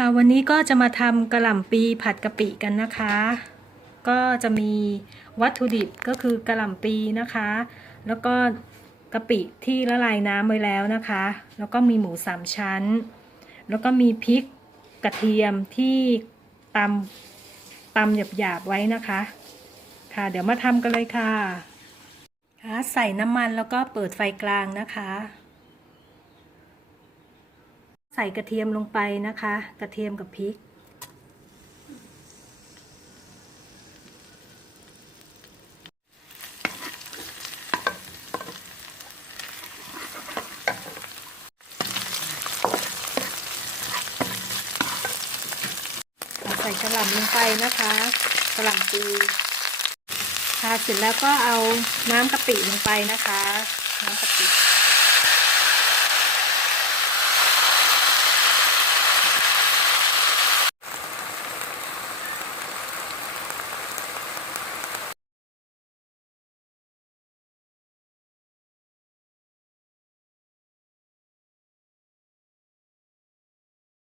ค่ะวันนี้ก็จะมาทำกระหล่ำปีผัดกะปิกันนะคะ ก็จะมีวัตถุดิบก็คือกระหล่ำปีนะคะ แล้วก็กะปิที่ละลายน้ำไว้แล้วนะคะ แล้วก็มีหมูสามชั้น แล้วก็มีพริกกระเทียมที่ตำตำหยาบๆไว้นะคะ ค่ะเดี๋ยวมาทำกันเลยค่ะค่ะใส่น้ำมันแล้วก็เปิดไฟกลางนะคะ ใส่กระเทียมลงไปนะคะ กระเทียมกับพริก ใส่กระหล่ำลงไปนะคะกระหล่ำปีค่ะเสร็จแล้วก็เอาน้ำกะปิลงไปนะคะ น้ำกะปิ